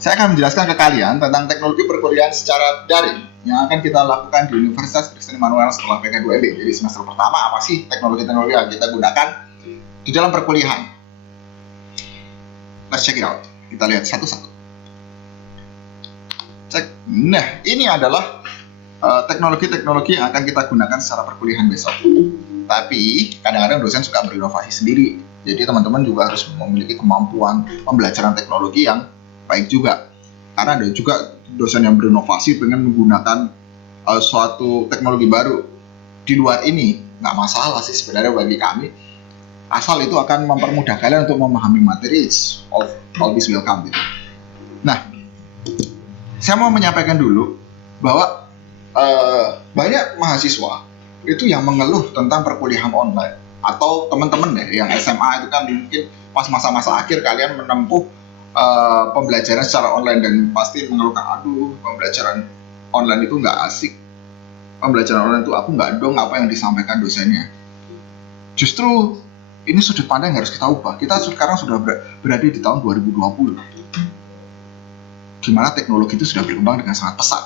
Saya akan menjelaskan ke kalian tentang teknologi perkuliahan secara daring yang akan kita lakukan di Universitas Kristen Immanuel setelah PK2MB. Jadi semester pertama apa sih teknologi-teknologi yang kita gunakan di dalam perkuliahan? Let's check it out. Kita lihat satu-satu. Cek. Nah, ini adalah teknologi-teknologi yang akan kita gunakan secara perkuliahan besok. Tapi kadang-kadang dosen suka berinovasi sendiri. Jadi teman-teman juga harus memiliki kemampuan pembelajaran teknologi yang baik juga. Karena ada juga dosen yang berinovasi dengan menggunakan suatu teknologi baru di luar ini. Nggak masalah sih sebenarnya bagi kami. Asal itu akan mempermudah kalian untuk memahami materi, always welcome gitu. Nah, saya mau menyampaikan dulu bahwa banyak mahasiswa itu yang mengeluh tentang perkuliahan online. Atau teman-teman ya, yang SMA itu kan mungkin pas masa-masa akhir kalian menempuh pembelajaran secara online dan pasti mengeluhkan, aduh pembelajaran online itu nggak asik, pembelajaran online itu aku nggak dong apa yang disampaikan dosennya. Justru ini sudut pandang yang harus kita ubah. Kita sekarang sudah berada di tahun 2020, di mana teknologi itu sudah berkembang dengan sangat pesat.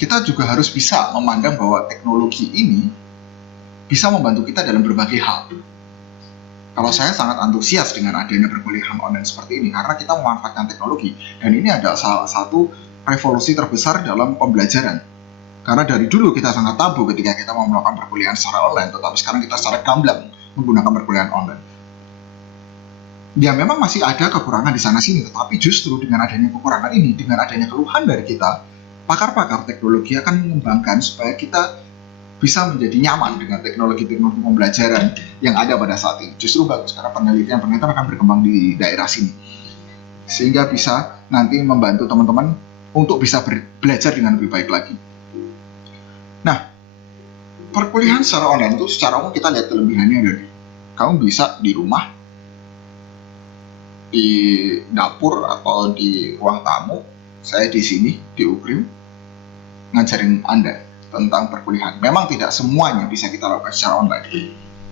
Kita juga harus bisa memandang bahwa teknologi ini bisa membantu kita dalam berbagai hal. Kalau saya sangat antusias dengan adanya perkuliahan online seperti ini karena kita memanfaatkan teknologi dan ini adalah salah satu revolusi terbesar dalam pembelajaran. Karena dari dulu kita sangat tabu ketika kita mau melakukan perkuliahan secara online, tetapi sekarang kita secara gamblang menggunakan perkuliahan online. Ya memang masih ada kekurangan di sana-sini, tetapi justru dengan adanya kekurangan ini, dengan adanya keluhan dari kita, pakar-pakar teknologi akan mengembangkan supaya kita bisa menjadi nyaman dengan teknologi-teknologi pembelajaran yang ada pada saat ini. Justru bagus karena penelitian akan berkembang di daerah sini, sehingga bisa nanti membantu teman-teman untuk bisa belajar dengan lebih baik lagi. Nah, perkuliahan secara online itu secara umum kita lihat kelebihannya dari kamu bisa di rumah, di dapur atau di ruang tamu. Saya di sini di UKRIM ngajarin Anda tentang perkuliahan. Memang tidak semuanya bisa kita lakukan secara online,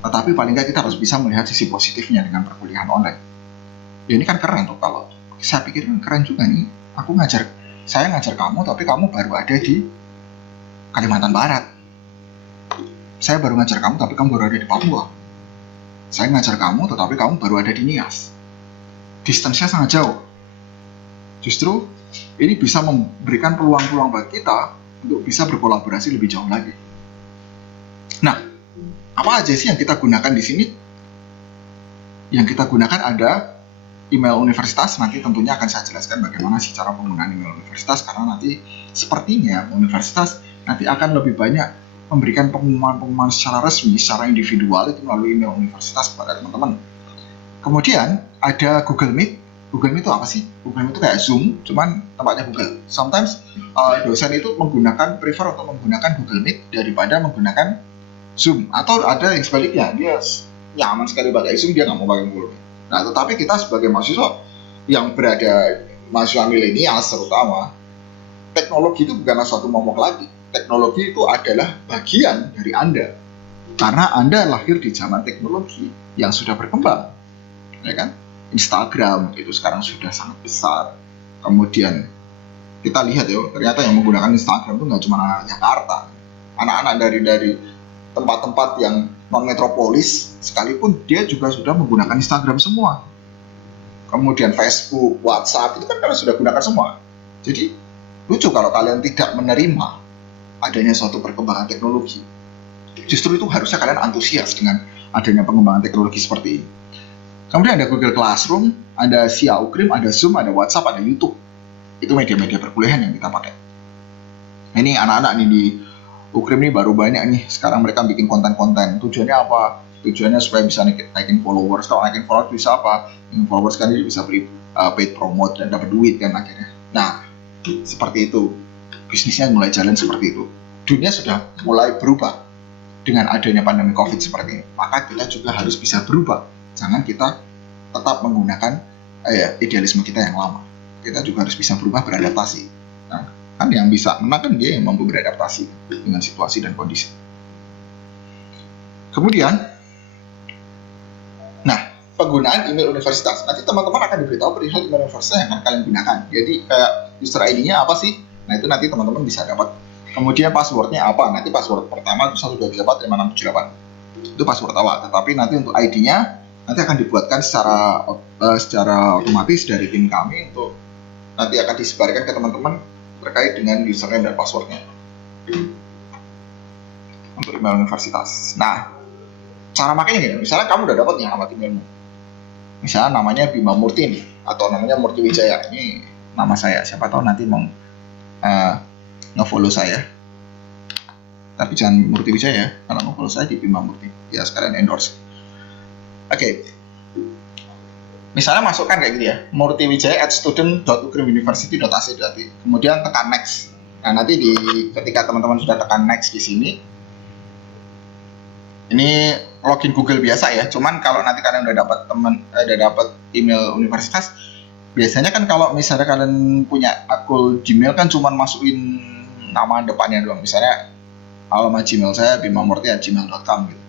tetapi paling nggak kita harus bisa melihat sisi positifnya dengan perkuliahan online. Ya ini kan keren tuh, kalau saya pikir keren juga nih. Saya ngajar kamu, tapi kamu baru ada di Kalimantan Barat. Saya baru ngajar kamu, tapi kamu baru ada di Papua. Saya ngajar kamu, tetapi kamu baru ada di Nias. Distance-nya sangat jauh. Justru ini bisa memberikan peluang-peluang bagi kita untuk bisa berkolaborasi lebih jauh lagi. Nah, apa aja sih yang kita gunakan di sini? Yang kita gunakan ada email universitas. Nanti tentunya akan saya jelaskan bagaimana sih cara penggunaan email universitas, karena nanti sepertinya universitas nanti akan lebih banyak memberikan pengumuman-pengumuman secara resmi, secara individual itu melalui email universitas kepada teman-teman. Kemudian ada Google Meet. Google Meet itu apa sih? Google Meet itu kayak Zoom, cuman tempatnya Google. Sometimes dosen itu prefer untuk menggunakan Google Meet daripada menggunakan Zoom. Atau ada yang sebaliknya, dia nyaman sekali pakai Zoom, dia nggak mau pakai Google Meet. Nah, tetapi kita sebagai mahasiswa yang berada, mahasiswa milenial terutama, teknologi itu bukanlah suatu momok lagi. Teknologi itu adalah bagian dari Anda. Karena Anda lahir di zaman teknologi yang sudah berkembang. Ya kan? Instagram itu sekarang sudah sangat besar. Kemudian kita lihat ya, ternyata yang menggunakan Instagram itu nggak cuma anak Jakarta, anak-anak dari tempat-tempat yang non metropolis sekalipun dia juga sudah menggunakan Instagram semua. Kemudian Facebook, WhatsApp itu kan kalian sudah gunakan semua. Jadi lucu kalau kalian tidak menerima adanya suatu perkembangan teknologi. Justru itu harusnya kalian antusias dengan adanya pengembangan teknologi seperti ini. Kemudian ada Google Classroom, ada SIA UKRIM, ada Zoom, ada WhatsApp, ada YouTube. Itu media-media perkuliahan yang kita pakai. Ini anak-anak nih di UKRIM nih baru banyak nih. Sekarang mereka bikin konten-konten. Tujuannya apa? Tujuannya supaya bisa naikin followers. Kalau naikin followers bisa apa? Naikin followers kan dia bisa beli paid promote dan dapat duit kan akhirnya. Nah, seperti itu. Bisnisnya mulai jalan seperti itu. Dunia sudah mulai berubah dengan adanya pandemi COVID seperti ini. Maka kita juga harus bisa berubah. Jangan kita tetap menggunakan idealisme kita yang lama. Kita juga harus bisa berubah, beradaptasi. Nah, kan yang bisa menang kan dia yang mampu beradaptasi dengan situasi dan kondisi. Kemudian, nah penggunaan email universitas. Nanti teman-teman akan diberitahu perihal email universitas yang akan kalian gunakan. Jadi user ID-nya apa sih? Nah itu nanti teman-teman bisa dapat. Kemudian passwordnya apa? Nanti password pertama 1234567 itu password awal. Tetapi nanti untuk ID-nya nanti akan dibuatkan secara otomatis dari tim kami untuk nanti akan disebarkan ke teman-teman terkait dengan username dan passwordnya untuk email universitas. Nah, cara makanya gini, misalnya kamu udah dapat nih alamat emailmu. Misalnya namanya Bima Murti nih, atau namanya Murti Wijaya. Ini nama saya, siapa tahu nanti mau nge-follow saya. Tapi jangan Murti Wijaya, kalau nge-follow saya di Bima Murti. Ya sekalian endorse. Oke. Misalnya masukkan kayak gitu ya, murtiwijaya@student.ukrimuniversity.ac.id. Kemudian tekan next. Nah, nanti ketika teman-teman sudah tekan next di sini, ini login Google biasa ya. Cuman kalau nanti kalian udah dapat email universitas, biasanya kan kalau misalnya kalian punya akun Gmail kan cuman masukin nama depannya doang. Misalnya alamat Gmail saya bimamurti@gmail.com gitu.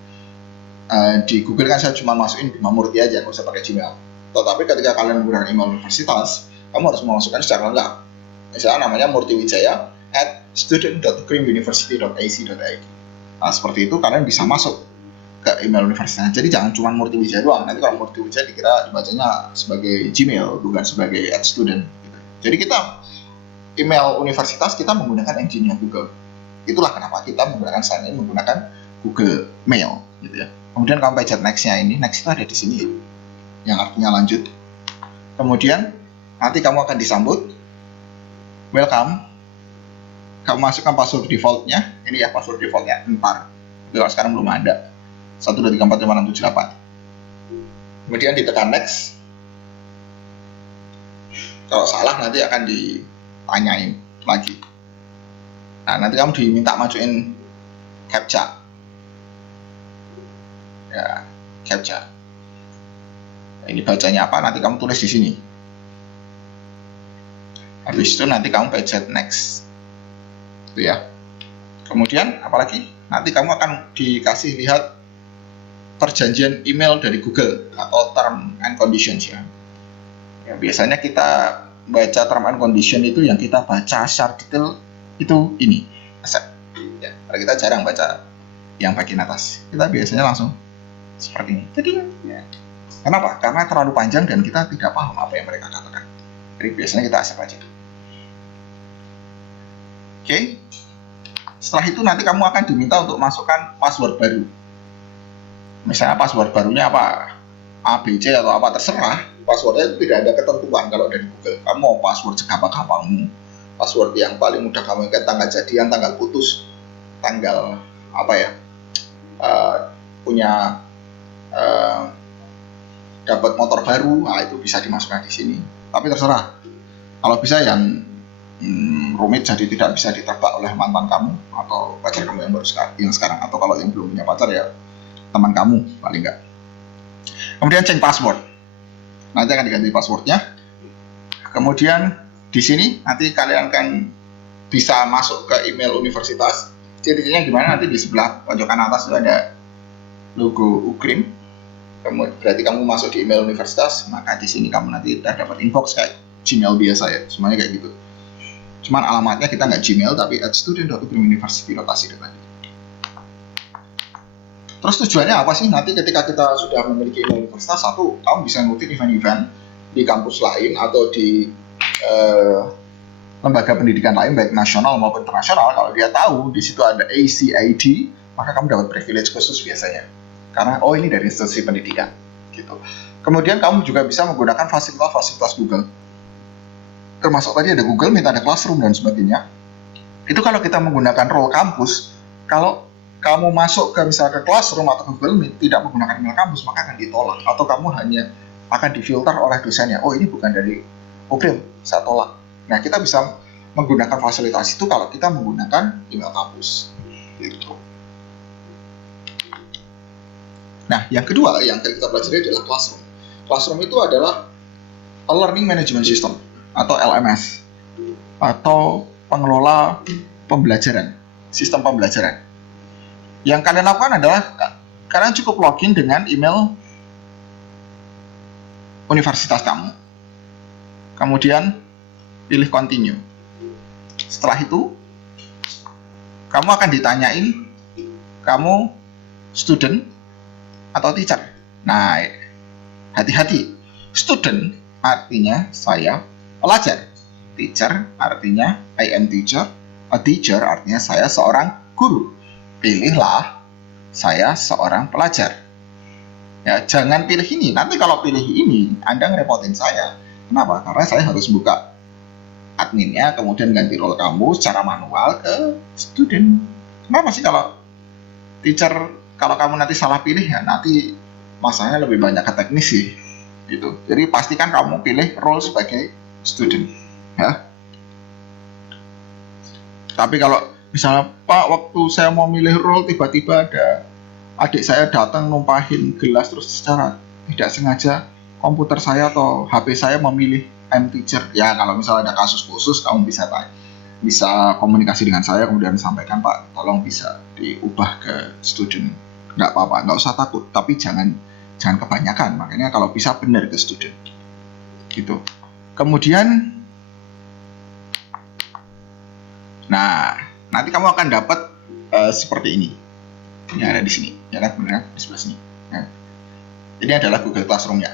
Di Google kan saya cuma masukin Bima Murti aja, nggak usah pakai Gmail. Tetapi ketika kalian menggunakan email universitas, kamu harus memasukkan secara lengkap. Misalnya namanya murtiwijaya@student.ukrimuniversity.ac.id. Nah, seperti itu kalian bisa masuk ke email universitas. Jadi jangan cuma Murti Wijaya doang. Nanti kalau Murti Wijaya dikira dibacanya sebagai Gmail, bukan sebagai @student. Gitu. Jadi kita email universitas kita menggunakan engine-nya Google. Itulah kenapa kita menggunakan sign in menggunakan Google Mail, gitu ya. Kemudian kamu pencet next-nya ini. Next itu ada di sini, yang artinya lanjut. Kemudian nanti kamu akan disambut. Welcome. Kamu masukkan password defaultnya. Ini ya password defaultnya 4. Kalau sekarang belum ada. 1234567 Kemudian ditekan next. Kalau salah nanti akan ditanyain lagi. Nah, nanti kamu diminta majuin CAPTCHA. Ya, CAPTCHA. Ini bacanya apa? Nanti kamu tulis di sini. Habis itu nanti kamu pencet next. Itu ya. Kemudian apalagi? Nanti kamu akan dikasih lihat perjanjian email dari Google atau term and conditions ya. Ya biasanya kita baca term and condition itu yang kita baca secara detail itu ini. Ya, karena kita jarang baca yang bagian atas. Kita biasanya langsung seperti ini. Jadi ya. Kenapa? Karena terlalu panjang dan kita tidak paham apa yang mereka katakan. Jadi biasanya kita accept aja. Oke. Setelah itu nanti kamu akan diminta untuk masukkan password baru. Misalnya password barunya apa? ABC atau apa terserah. Passwordnya itu tidak ada ketentuan kalau dari Google. Kamu mau password segapa-gapamu, password yang paling mudah kamu ingat, tanggal jadian, tanggal putus, tanggal apa ya? Punya dapat motor baru, nah itu bisa dimasukkan di sini. Tapi terserah. Kalau bisa yang rumit jadi tidak bisa ditebak oleh mantan kamu atau pacar kamu yang baru sekarang, atau kalau yang belum punya pacar ya teman kamu paling enggak. Kemudian change password. Nanti akan diganti passwordnya. Kemudian di sini nanti kalian akan bisa masuk ke email universitas. Ciri-cirinya gimana? Nanti di sebelah pojokan atas itu ada logo Ukrim. Berarti kamu masuk di email universitas, maka di sini kamu nanti udah dapat inbox kayak Gmail biasa ya, semuanya kayak gitu. Cuman alamatnya kita nggak Gmail tapi @student.ukrimuniversity.ac.id. Terus tujuannya apa sih? Nanti ketika kita sudah memiliki email universitas, satu, kamu bisa ngikutin event-event di kampus lain atau di lembaga pendidikan lain baik nasional maupun internasional. Kalau dia tahu di situ ada ACID, maka kamu dapat privilege khusus biasanya. Karena ini dari institusi pendidikan gitu. Kemudian kamu juga bisa menggunakan fasilitas Google. Termasuk tadi ada Google Meet, ada Classroom dan sebagainya. Itu kalau kita menggunakan role kampus, kalau kamu masuk ke misalnya ke Classroom atau Google Meet tidak menggunakan email kampus, maka akan ditolak atau kamu hanya akan difilter oleh dosennya. Oh, ini bukan dari Ukrim, saya tolak. Nah, kita bisa menggunakan fasilitas itu kalau kita menggunakan email kampus. Gitu. Nah, yang kedua yang kita pelajari adalah Classroom. Classroom itu adalah Learning Management System atau LMS atau pengelola pembelajaran, sistem pembelajaran. Yang kalian lakukan adalah kalian cukup login dengan email universitas kamu. Kemudian pilih continue. Setelah itu kamu akan ditanyain kamu student atau teacher. Nah, hati-hati. Student artinya saya pelajar. Teacher artinya I am teacher. A teacher artinya saya seorang guru. Pilihlah saya seorang pelajar. Ya, jangan pilih ini. Nanti kalau pilih ini, Anda ngerepotin saya. Kenapa? Karena saya harus buka adminnya, kemudian ganti role kamu secara manual ke student. Kenapa sih kalau teacher, kalau kamu nanti salah pilih ya nanti masalahnya lebih banyak ke teknis sih gitu. Jadi pastikan kamu pilih role sebagai student ya. Tapi kalau misalnya Pak, waktu saya mau milih role tiba-tiba ada adik saya datang numpahin gelas terus secara tidak sengaja komputer saya atau HP saya memilih I'm teacher. Ya kalau misalnya ada kasus khusus kamu bisa komunikasi dengan saya kemudian sampaikan Pak tolong bisa diubah ke student. Nggak apa-apa, nggak usah takut, tapi jangan kebanyakan. Makanya kalau bisa benar ke student gitu. Kemudian nah nanti kamu akan dapat seperti ini yang ada di sini ya kan, benar di sebelah sini ya. Ini adalah Google Classroom-nya.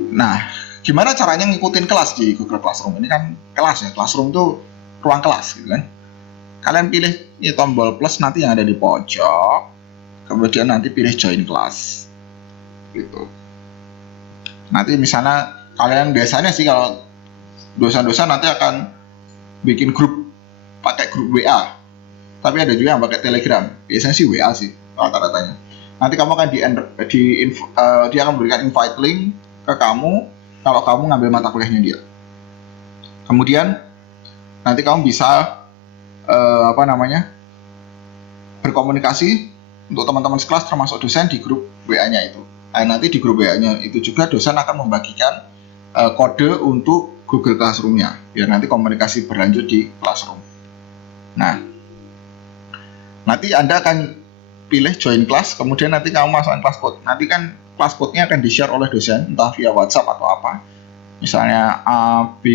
Nah, gimana caranya ngikutin kelas di Google Classroom? Ini kan kelas ya, Classroom itu ruang kelas gitu kan. Kalian pilih ini tombol plus nanti yang ada di pojok, kemudian nanti pilih join class gitu. Nanti misalnya kalian biasanya sih kalau dosen-dosen nanti akan bikin grup pakai grup WA, tapi ada juga yang pakai Telegram. Biasanya sih WA sih rata-ratanya. Nanti kamu akan dia akan memberikan invite link ke kamu kalau kamu ngambil mata kuliahnya dia. Kemudian nanti kamu bisa berkomunikasi untuk teman-teman sekelas termasuk dosen di grup WA-nya itu. Nah, nanti di grup WA-nya itu juga dosen akan membagikan kode untuk Google Classroom-nya biar nanti komunikasi berlanjut di Classroom. Nah, nanti Anda akan pilih join class, kemudian nanti kamu masukkan class code. Nanti kan class code-nya akan di-share oleh dosen, entah via WhatsApp atau apa. Misalnya A, B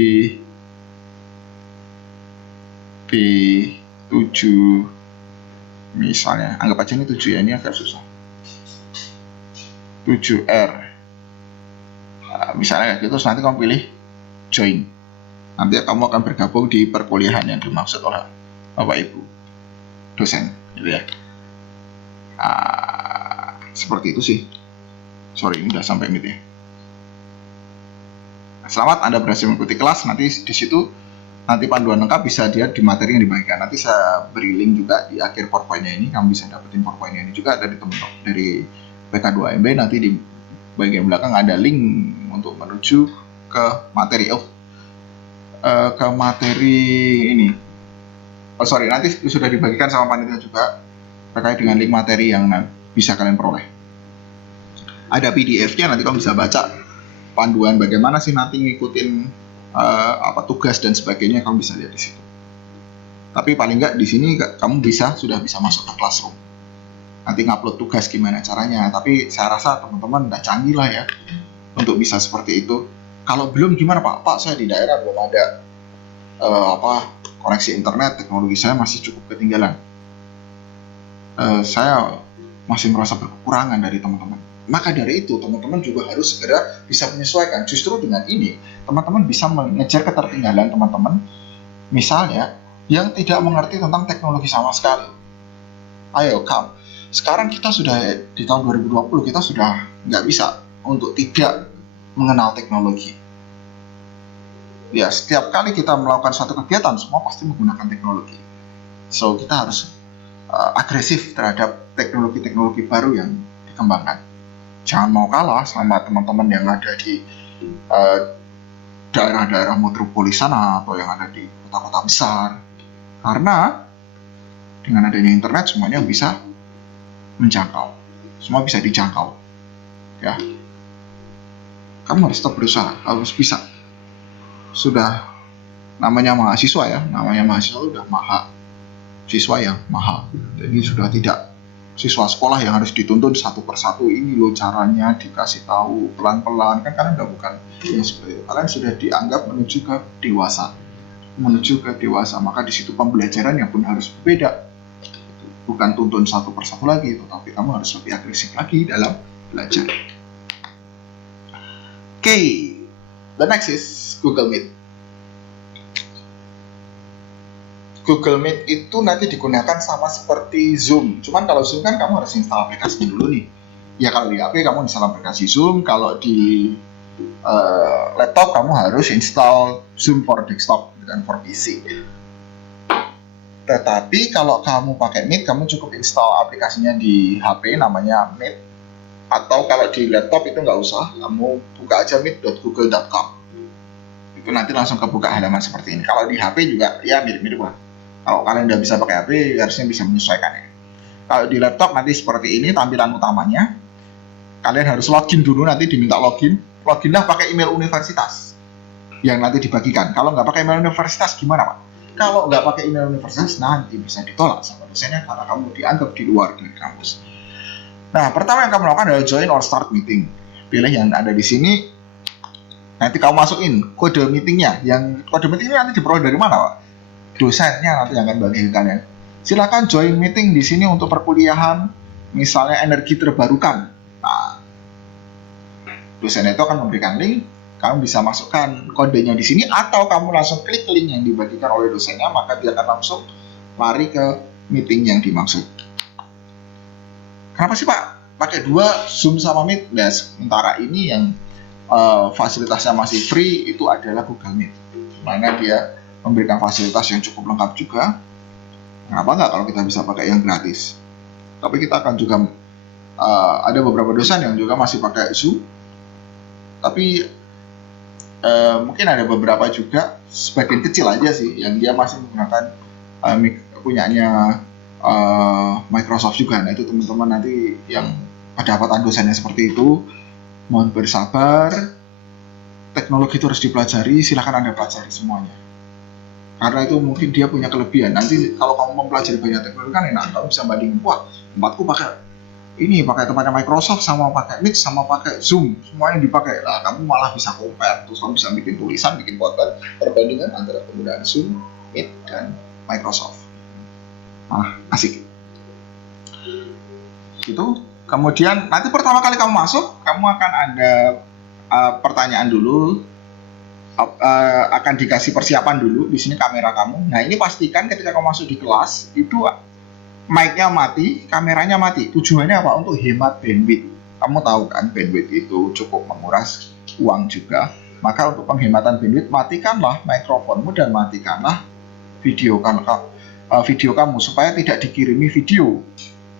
7, misalnya, anggap aja ini 7 ya, ini agak susah. 7R. Misalnya kayak gitu, terus nanti kamu pilih join. Nanti kamu akan bergabung di perkuliahan yang dimaksud oleh Bapak Ibu dosen, gitu ya. Seperti itu sih. Sorry, ini udah sampai menit ya. Selamat, Anda berhasil mengikuti kelas. Nanti di situ nanti panduan lengkap bisa dilihat di materi yang dibagikan. Nanti saya beri link juga di akhir PowerPoint-nya ini. Kamu bisa dapetin PowerPoint-nya ini juga dari teman-teman dari PK2MB. Nanti di bagian belakang ada link untuk menuju ke materi ke materi ini. Sorry, nanti sudah dibagikan sama panitia juga terkait dengan link materi yang bisa kalian peroleh. Ada PDF-nya, nanti kamu bisa baca panduan bagaimana sih nanti ngikutin tugas dan sebagainya, kamu bisa lihat di situ. Tapi paling nggak di sini kamu sudah bisa masuk ke Classroom. Nanti ngupload tugas gimana caranya, tapi saya rasa teman-teman udah canggih lah ya untuk bisa seperti itu. Kalau belum gimana Pak, saya di daerah belum ada koneksi internet, teknologi saya masih cukup ketinggalan. Saya masih merasa berkekurangan dari teman-teman. Maka dari itu teman-teman juga harus segera bisa menyesuaikan. Justru dengan ini teman-teman bisa mengejar ketertinggalan teman-teman misalnya yang tidak mengerti tentang teknologi sama sekali. Ayo sekarang kita sudah di tahun 2020, kita sudah nggak bisa untuk tidak mengenal teknologi. Ya, setiap kali kita melakukan suatu kegiatan semua pasti menggunakan teknologi. So kita harus agresif terhadap teknologi-teknologi baru yang dikembangkan. Jangan mau kalah sama teman-teman yang ada di daerah-daerah metropolis sana atau yang ada di kota-kota besar. Karena dengan adanya internet semuanya bisa menjangkau. Semua bisa dijangkau. Ya. Kamu harus tetap berusaha, harus bisa. Sudah namanya mahasiswa ya, namanya mahasiswa sudah mahal. Siswa yang mahal. Jadi sudah tidak siswa sekolah yang harus dituntun satu persatu, ini loh caranya, dikasih tahu pelan-pelan. Kan kalian bukan yang seperti itu. Kalian sudah dianggap menuju ke dewasa, maka di situ pembelajarannya pun harus berbeda. Bukan tuntun satu persatu lagi, tetapi kamu harus lebih agresif lagi dalam belajar. Oke, the next is Google Meet. Google Meet itu nanti digunakan sama seperti Zoom. Cuman kalau Zoom kan kamu harus install aplikasinya dulu nih. Ya kalau di HP kamu install aplikasi Zoom, kalau di laptop kamu harus install Zoom for desktop dan for PC. Tetapi kalau kamu pakai Meet, kamu cukup install aplikasinya di HP namanya Meet. Atau kalau di laptop itu nggak usah, kamu buka aja meet.google.com. Itu nanti langsung kebuka halaman seperti ini. Kalau di HP juga ya mirip-mirip lah. Kalau kalian udah bisa pakai HP, harusnya bisa menyesuaikan ya. Kalau di laptop nanti seperti ini tampilan utamanya. Kalian harus login dulu, nanti diminta login. Loginlah pakai email universitas yang nanti dibagikan. Kalau nggak pakai email universitas gimana Pak? Kalau nggak pakai email universitas nanti bisa ditolak sama dosennya karena kamu dianggap di luar dari kampus. Nah, pertama yang kamu lakukan adalah join or start meeting. Pilih yang ada di sini. Nanti kamu masukin kode meetingnya. Yang kode meetingnya nanti diperoleh dari mana Pak? Dosennya nanti akan bagi ke kalian. Silakan join meeting di sini untuk perkuliahan, misalnya energi terbarukan. Nah, dosen itu akan memberikan link, kamu bisa masukkan kodenya di sini, atau kamu langsung klik link yang dibagikan oleh dosennya, maka dia akan langsung lari ke meeting yang dimaksud. Kenapa sih Pak pakai dua, Zoom sama Meet? Nah, sementara ini yang fasilitasnya masih free itu adalah Google Meet, mana dia memberikan fasilitas yang cukup lengkap juga. Kenapa nggak kalau kita bisa pakai yang gratis? Tapi kita akan juga ada beberapa dosen yang juga masih pakai Zoom. Tapi mungkin ada beberapa juga, sebagian kecil aja sih, yang dia masih menggunakan punyanya Microsoft juga. Nah itu teman-teman nanti yang kedapatan dosennya seperti itu, mohon bersabar. Teknologi itu harus dipelajari, silahkan Anda pelajari semuanya. Karena itu mungkin dia punya kelebihan. Nanti kalau kamu mempelajari banyak teknologi kan enak, kamu bisa bandingin, wah tempatku pakai tempatnya Microsoft sama pakai Meet sama pakai Zoom, semuanya dipakai. Nah, kamu malah bisa compare, terus kamu bisa bikin tulisan, bikin perbandingan antara penggunaan Zoom, Meet, dan Microsoft. Asik. Gitu. Kemudian nanti pertama kali kamu masuk, kamu akan ada pertanyaan dulu. Akan dikasih persiapan dulu di sini kamera kamu. Nah ini pastikan ketika kamu masuk di kelas itu mic-nya mati, kameranya mati. Tujuannya apa? Untuk hemat bandwidth. Kamu tahu kan bandwidth itu cukup menguras uang juga. Maka untuk penghematan bandwidth, matikanlah mikrofonmu dan matikanlah video kamu supaya tidak dikirimi video.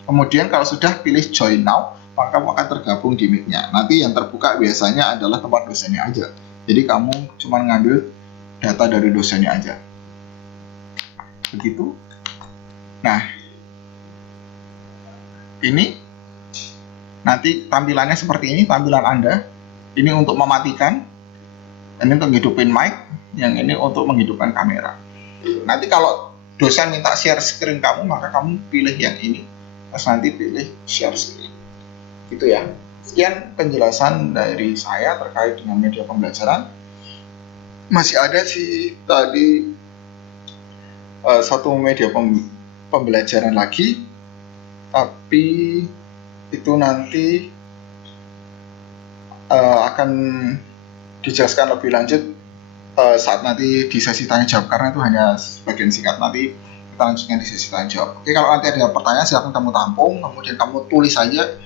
Kemudian kalau sudah pilih join now, maka kamu akan tergabung di mic-nya. Nanti yang terbuka biasanya adalah tempat dosennya aja. Jadi kamu cuma ngambil data dari dosennya aja. Begitu. Nah, ini nanti tampilannya seperti ini, tampilan Anda. Ini untuk mematikan, ini untuk menghidupin mic, yang ini untuk menghidupkan kamera. Nanti kalau dosen minta share screen kamu, maka kamu pilih yang ini, terus nanti pilih share screen. Gitu ya. Sekian penjelasan dari saya terkait dengan media pembelajaran. Masih ada sih tadi satu media pembelajaran lagi, tapi itu nanti akan dijelaskan lebih lanjut saat nanti di sesi tanya jawab, karena itu hanya sebagian singkat. Nanti kita lanjutkan di sesi tanya jawab. Oke, kalau nanti ada pertanyaan silakan kamu tampung, kemudian kamu tulis saja.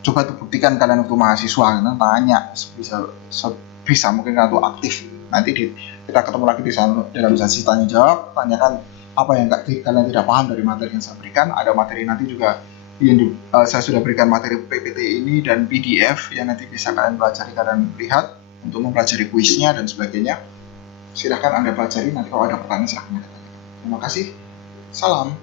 Coba buktikan kalian waktu mahasiswa, tanya sebisa mungkin kalian tuh aktif. Nanti kita ketemu lagi di sana dalam sesi tanya jawab. Tanyakan apa yang kalian tidak paham dari materi yang saya berikan. Ada materi nanti juga yang saya sudah berikan materi PPT ini dan PDF yang nanti bisa kalian pelajari, kalian lihat untuk mempelajari kuisnya dan sebagainya. Silahkan Anda pelajari. Nanti kalau ada pertanyaan silahkan Anda tanyakan. Terima kasih. Salam.